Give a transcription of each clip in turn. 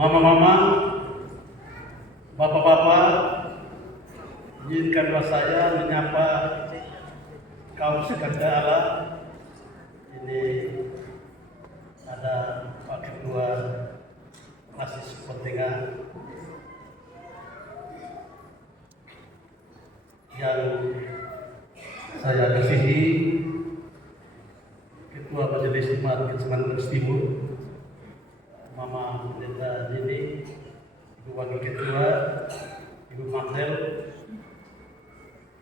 Mama-mama, bapak-bapak, izinkanlah saya menyapa kaum sekerja Allah. Ini ada Pak Ketua Masis Pontengan yang saya kasihi, Ketua Majelis Jemaat Getseman Brebes Timur, Mama Pendeta Dini, Ibu Wakil Ketua, Ibu Mahdel.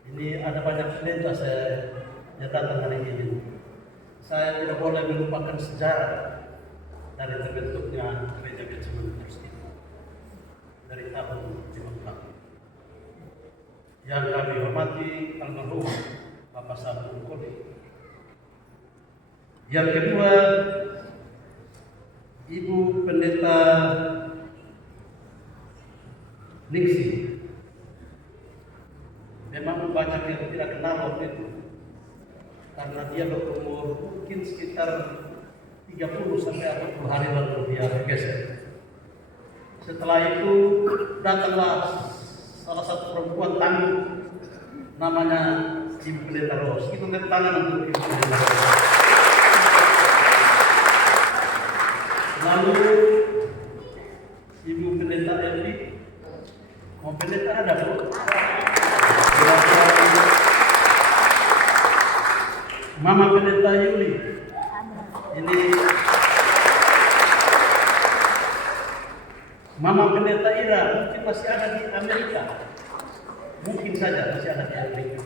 Ini ada banyak pendeta saya datang hari ini. Saya tidak boleh melupakan sejarah dari terbentuknya Gereja Getseman Brebes Timur dari tahun 50. Yang kami hormati almarhum Bapak Sabtu Kode. Yang kedua, Ibu Pendeta Ningsi. Memang banyak yang tidak kenal waktu itu, karena dia berumur mungkin sekitar 30 sampai 40 hari lalu dia bergeser. Setelah itu datanglah salah satu perempuan tangguh, namanya Ibu Pendeta Ros. Kita beri tangan untuk Ibu Pendeta Ros. Lalu Ibu Pendeta Elvi, mau pendeta ada Bu? Mama Pendeta Yuli, ini Mama Pendeta Ira, mungkin masih ada di Amerika, mungkin saja masih ada di Amerika,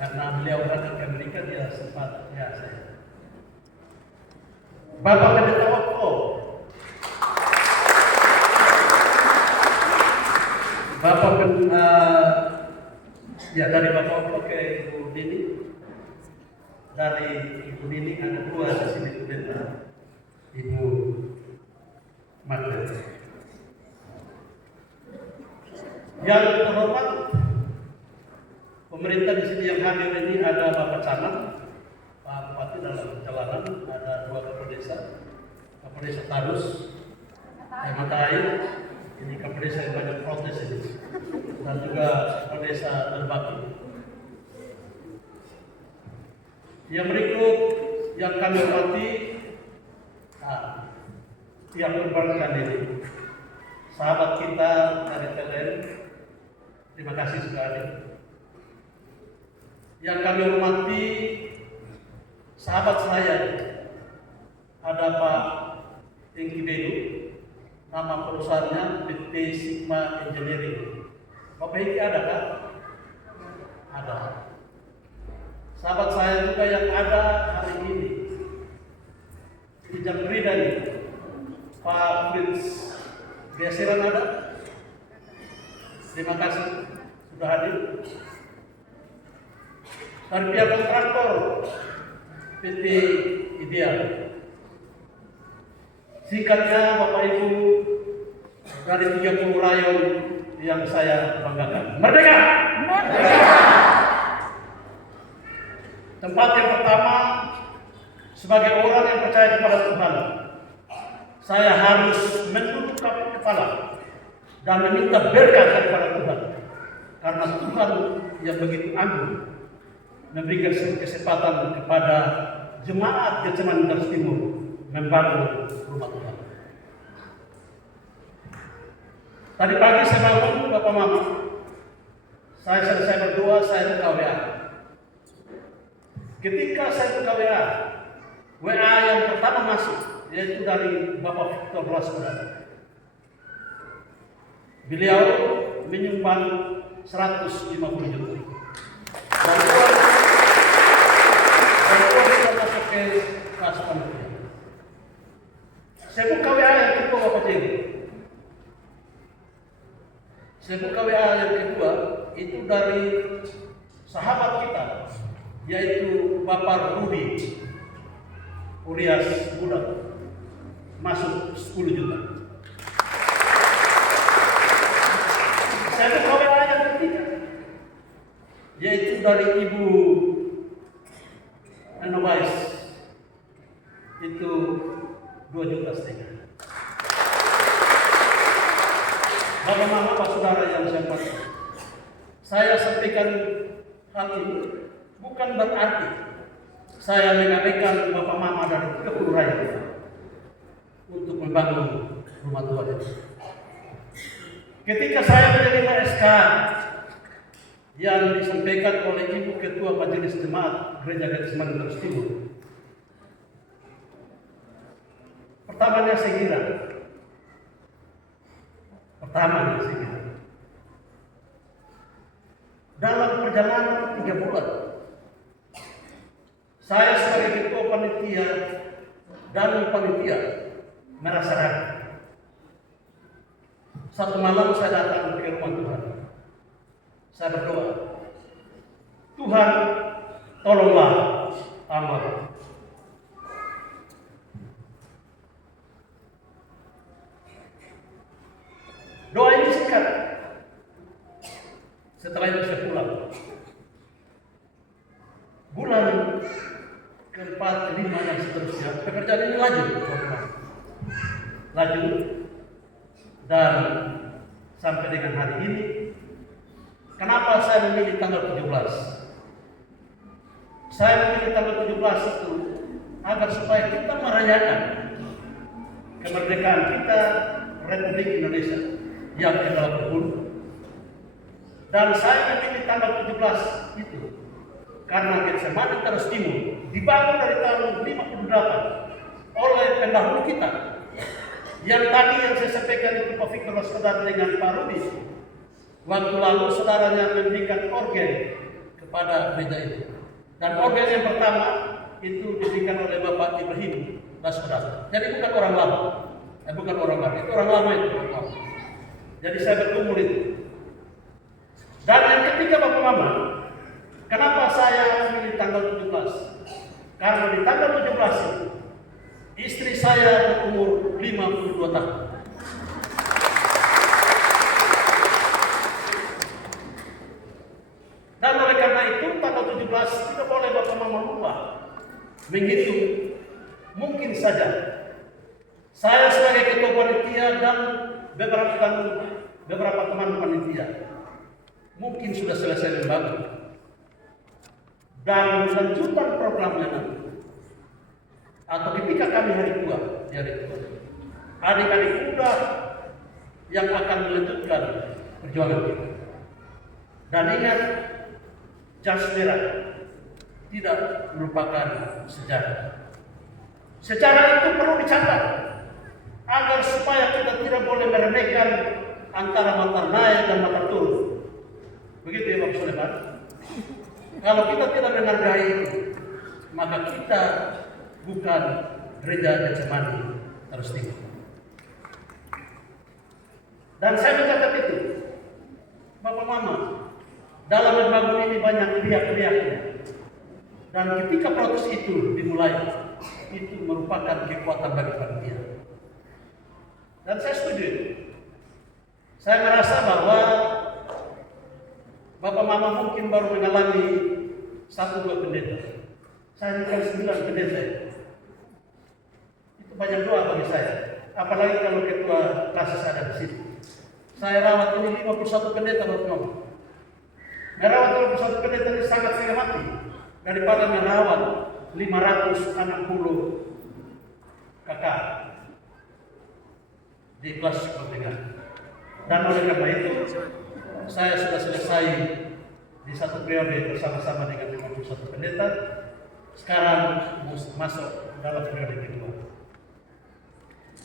karena beliau berangkat ke Amerika dia sempat saya. Bapak Pendeta Otto, Bapak dari Bapak Otto ke Ibu Dini, dari Ibu Dini ada dua di sini pendeta, Ibu Magda. Yang terhormat, pemerintah di sini yang hadir ini ada Bapak Camat, Pak Bupati dalam perjalanan, ada dua kepala desa, Kepala Desa Tarus, Mata Air, ini Kepala Desa yang banyak protes ini, dan juga Kepala Desa Terbaki. Yang berikut yang kami hormati, yang berbarkan ini, sahabat kita dari TLN, terima kasih sekali. Yang kami hormati, sahabat saya, ada Pak Engki Bedu, nama perusahaannya PT Sigma Engineering. Bapak Engki ada kan? Ada. Sahabat saya juga yang ada hari ini di Jamrida ini, Pak Prince Biasiran ada. Terima kasih sudah hadir. Dari pihak kontraktor PT Ideal, singkatnya Bapak Ibu, dari 30 rayon yang saya banggakan. Merdeka! Merdeka! Tempat yang pertama, sebagai orang yang percaya kepada Tuhan, saya harus menundukkan kepala dan meminta berkat kepada Tuhan, karena Tuhan yang begitu agung memberikan kesempatan kepada jemaat Getseman Brebes Timur membangun rumah Tuhan. Tadi pagi saya bangun, Bapak Mama, saya selesai berdoa, saya buka WA. Ketika saya buka WA yang pertama masuk, yaitu dari Bapak Victor Blasco. Beliau menyumbang 150 juta. Dan uang bisa masuk ke kas panitia. Saya buka WA yang kedua Bapak Jeng. Saya buka WA yang kedua itu dari sahabat kita, yaitu Bapak Rudi Urias Budak, masuk 10 juta. Saya buka WA yang ketiga, yaitu dari Ibu Anowais, itu 2,5 juta. kesempatan. Saya sampaikan hal ini bukan berarti saya mengabaikan Bapak Mama dari 30 rakyat untuk membangun rumah tua itu. Ketika saya menerima SK yang disampaikan oleh Ibu Ketua Majelis Jemaat Gereja Getsemani Terus Timur, pertamanya saya kira dalam perjalanan 3 bulan saya sebagai ketua panitia dan panitia merasa ragu. Satu malam saya datang ke rumah Tuhan. Saya berdoa, Tuhan tolonglah hamba. Doa ini singkat. Setelah itu saya pulang. Bulan keempat, kelima dan seterusnya, pekerjaan ini laju, dan sampai dengan hari ini. Kenapa saya memilih tanggal 17? Saya memilih tanggal 17 itu agar supaya kita merayakan kemerdekaan kita, Republik Indonesia yang ke-80. Dan saya memilih tanggal 17 itu karena Getsemani Terus Timur dibangun dari tahun 58 oleh pendahulu kita. Yang tadi yang saya sampaikan itu Pak Victor Laskar dengan Pak Rudi. Waktu lalu saudaranya memberikan organ kepada gereja itu. Dan organ yang pertama itu diberikan oleh Bapak Ibrahim Laskar. Jadi bukan orang lama. Bukan orang lama, itu orang lama itu. Jadi saya bergumul itu. Dan yang ketiga Bapak Mama, kenapa saya memilih tanggal 17? Karena di tanggal 17 itu istri saya berumur 52 tahun. Dan oleh karena itu tanggal 17 tidak boleh Bapak Mama lupa menghitung. Mungkin saja saya sebagai ketua panitia dan beberapa teman panitia mungkin sudah selesai membangun. Dan lanjutan programnya nanti, atau ketika kami hari tua, adik-adik muda yang akan melanjutkan perjuangan kita. Dan ingat, jas merah tidak merupakan sejarah. Sejarah itu perlu dicatat agar supaya kita tidak boleh meremehkan antara mata naik dan mata turun. Begitu ya Bapak Sulaiman. Kalau kita tidak menghargai itu, maka kita bukan gereja Getsemani Terus Timur. Dan saya mencatat itu, Bapak Mama, dalam membangun ini banyak riak-riaknya. Dan ketika proses itu dimulai, itu merupakan kekuatan bagi panitia. Dan saya setuju. Saya merasa bahwa Bapak Mama mungkin baru mengalami 1-2 pendeta. Saya ini kan 9 pendeta. Itu banyak doa bagi saya. Apalagi kalau ketua klasis ada di situ. Saya rawat ini 51 pendeta Bapak Mama. Merawat 51 pendeta ini sangat setengah mati daripada merawat 560 kakak di kelas kepentingan. Dan oleh karena itu saya sudah selesai di satu periode bersama-sama dengan 51 pendeta. Sekarang masuk dalam periode kedua.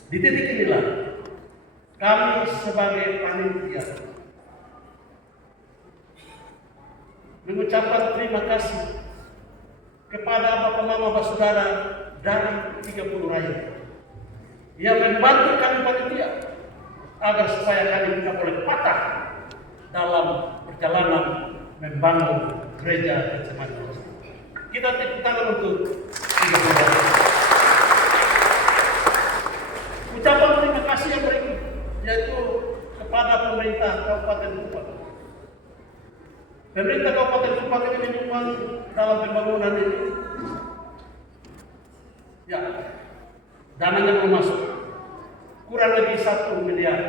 Di titik inilah kami sebagai panitia mengucapkan terima kasih kepada Bapak Mama Saudara dari 30 rakyat yang membantu kami panitia agar supaya kami tidak boleh patah dalam perjalanan membangun gereja Getsemani. Kita tepuk tangan untuk 30 rakyat. Ucapan terima kasih yang berikut yaitu kepada pemerintah Kabupaten Tuban. Pemerintah Kabupaten Tuban ini menyumbang dalam pembangunan ini. Ya, dananya belum masuk. Kurang lebih 1 miliar.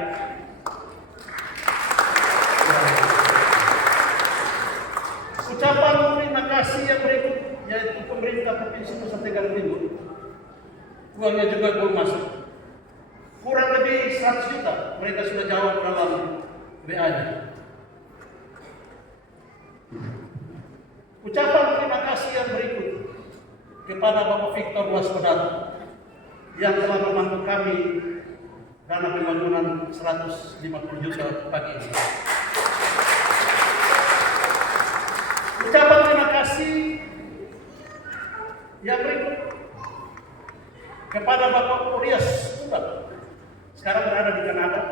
pemerintah Provinsi Nusa Tenggara Timur, uangnya juga belum masuk. Kurang lebih 100 juta mereka sudah jawab dalam WA-nya. Ucapan terima kasih yang berikut kepada Bapak Victor Waspadara yang telah membantu kami dana pembangunan 150 juta pagi ini. Ucapan terima kasih yang berikut kepada Bapak Urias Ubak, sekarang berada di Kanada,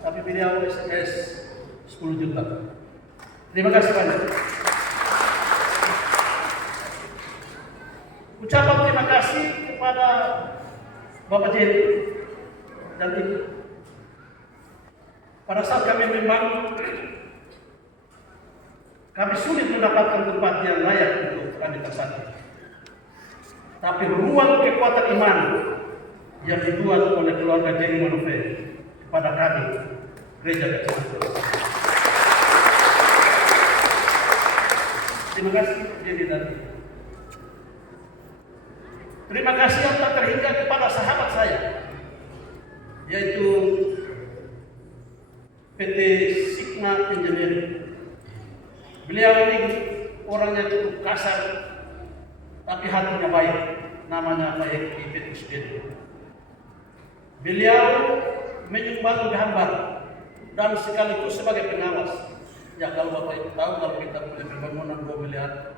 tapi beliau SMS 10 juta. Terima kasih banyak. Ucapan terima kasih kepada Bapak Jerry dan Ibu. Pada saat kami membangun, kami sulit mendapatkan tempat yang layak untuk kami bersatu. Tapi ruang kekuatan iman yang dibuat oleh keluarga Jerry Manofe kepada kami, Gereja Kecil. Terima kasih Jerry dan Ibu. Terima kasih yang tak terhingga kepada sahabat saya, yaitu PT Sigma Engineering. Beliau ini orangnya cukup kasar, tapi hatinya baik. Namanya Pak Eki Petrus Gede. Beliau menyumbang gambar dan sekaligus sebagai pengawas. Ya kalau Bapak Ibu tahu, kalau kita punya pembangunan 2 miliar,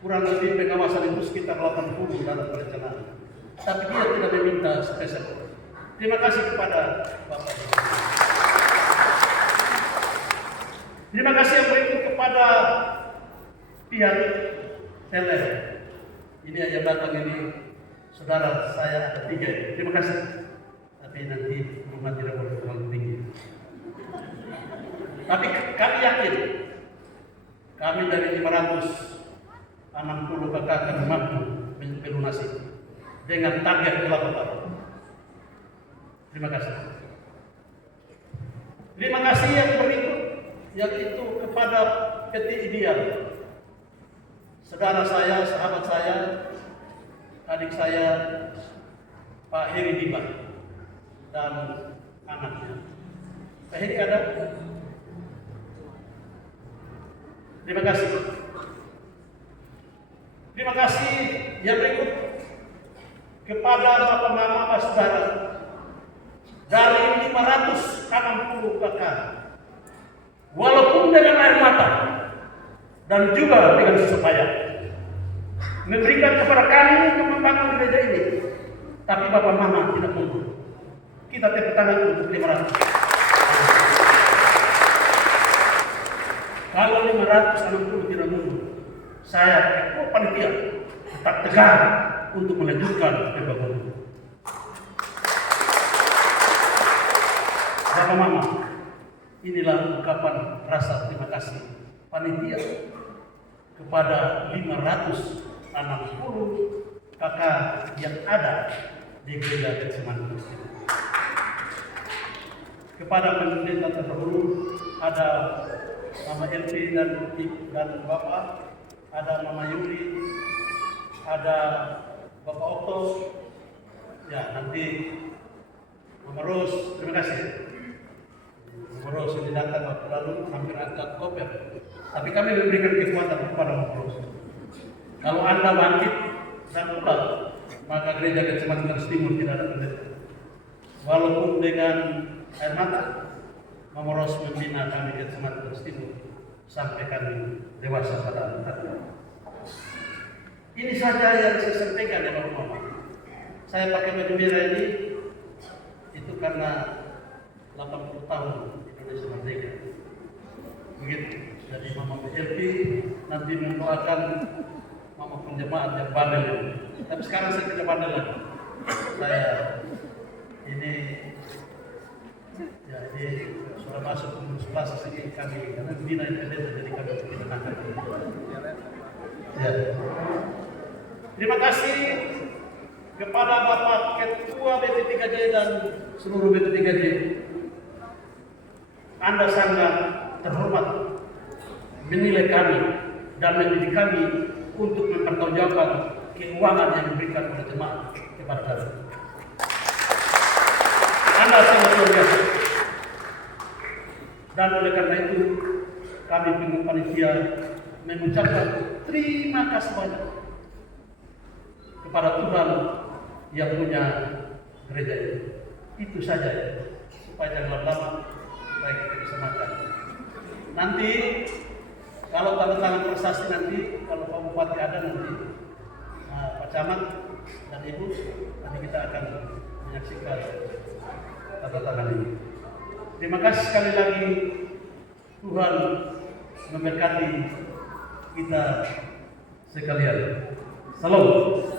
kurang lebih pengawasan itu sekitar 80 dalam perencanaan. Tapi dia tidak meminta spesial. Terima kasih kepada Bapak Ibu. Terima kasih yang berikut kepada pihak TLR. Ini yang datang ini saudara saya ada 3. Terima kasih. Tapi nanti rumah tidak boleh terlalu tinggi. Tapi kami yakin kami dari 560 kakak akan mampu melunasi dengan target 8 tahun. Terima kasih. Terima kasih yang berikut, yaitu kepada PT Ideal, saudara saya, sahabat saya, adik saya, Pak Heri Diba, dan anaknya. Pak Heri ada? Terima kasih. Terima kasih yang berikut kepada Bapak Mama Pak Saudara dari 560 kakak, walaupun dengan air mata dan juga dengan susah payah memberikan kepada kami untuk membangun gereja ini, tapi Bapak Mama tidak mundur. Kita tepuk tangan untuk 500. Kalau 560 tidak mundur, saya ketua panitia tetap tegar untuk melanjutkan pembangunan. Bapak Mama, inilah ungkapan rasa terima kasih panitia kepada 560 kakak yang ada di Gereja Getsemani. Kepada pendeta terdahulu ada Mama Elvi dan Bapak, ada Mama Yuli, ada Bapak Okto, ya nanti Mama Ros, terima kasih. Mama Ros ini datang waktu lalu hampir angkat koper, tapi kami memberikan kekuatan kepada Mama Ros. Kalau Anda bangkit dan pulang, maka Gereja Getsemani Garis Timur tidak ada pendeta. Walaupun dengan air mata, Mama Ros membina kami Getsemani Garis Timur sampai kami dewasa pada hari. Ini saja yang saya sampaikan ya Bapak Mama. Saya pakai baju merah ini itu karena 80 tahun Indonesia merdeka. Begitu. Jadi Mama Elvi nanti mendoakan Mama penjemaat yang bandel. Tapi sekarang saya tidak bandel lagi. Saya ini jadi sudah masuk pengurus Selasa sini kami karena bina independen, jadi kami tidak akan. Ya. Terima kasih kepada Bapak Ketua BP3J dan seluruh BP3J. Anda sangat terhormat menilai kami dan mendidik kami untuk mempertanggungjawabkan keuangan yang diberikan oleh jemaat kepada kami. Anda sangat luar biasa. Dan oleh karena itu, kami panitia mengucapkan terima kasih banyak kepada Tuhan yang punya gereja ini. Itu saja, supaya jangan lama, supaya kita bisa makan. Nanti kalau tanda tangan prestasi nanti, kalau Pak Bupati ada nanti, Pak Camat dan Ibu, nanti kita akan menyaksikan tanda tangan ini. Terima kasih sekali lagi. Tuhan memberkati kita sekalian. Salam.